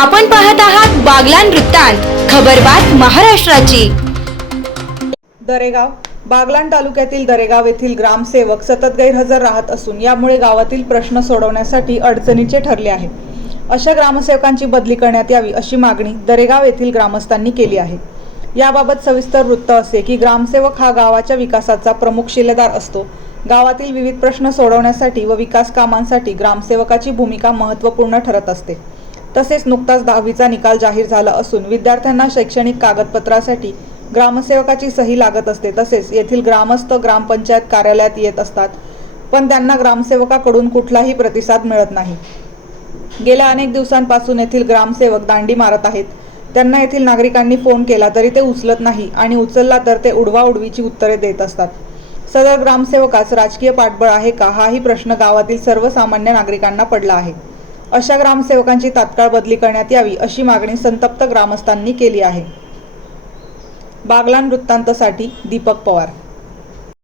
आपण पाहत आहात बागलान वृत्तांत खबरबात महाराष्ट्राची. दरेगाव बागलाण तालुक्यातील दरेगाव येथील ग्रामसेवक सतत गैरहजर राहत असून यामुळे गावातील प्रश्न सोडवण्यासाठी अडचणीचे ठरले आहे अशा ग्रामसेवकांची बदली करण्यात यावी अशी मागणी दरेगाव येथील ग्रामस्थांनी केली आहे. याबाबत सविस्तर वृत्त असे की ग्रामसेवक हा गावाच्या विकासाचा प्रमुख शिलेदार असतो. गावातील विविध प्रश्न सोडवण्यासाठी व विकास कामांसाठी ग्रामसेवकाची भूमिका महत्त्वपूर्ण ठरत असते. तसेच नुकताच दहावीचा निकाल जाहीर झाला असून विद्यार्थ्यांना शैक्षणिक कागदपत्रासाठी ग्रामसेवकाची सही लागत असते. तसेच येथील ग्रामस्थ ग्रामपंचायत कार्यालयात येत असतात. पण त्यांना ग्रामसेवकाकडून कुठलाही प्रतिसाद मिळत नाही. गेल्या अनेक दिवसांपासून येथील ग्रामसेवक दांडी मारत आहेत. त्यांना येथील नागरिकांनी फोन केला तरी ते उचलत नाही आणि उचलला तर ते उडवाउडवीची उत्तरे देत असतात. सदर ग्रामसेवकास राजकीय पाठबळ आहे का? हाही प्रश्न गावातील सर्वसामान्य नागरिकांना पडला आहे. अशा ग्रामसेवकांची तात्काळ बदली करण्यात यावी अशी मागणी संतप्त ग्रामस्थांनी केली आहे. बागलान वृत्तांतसाठी दीपक पवार.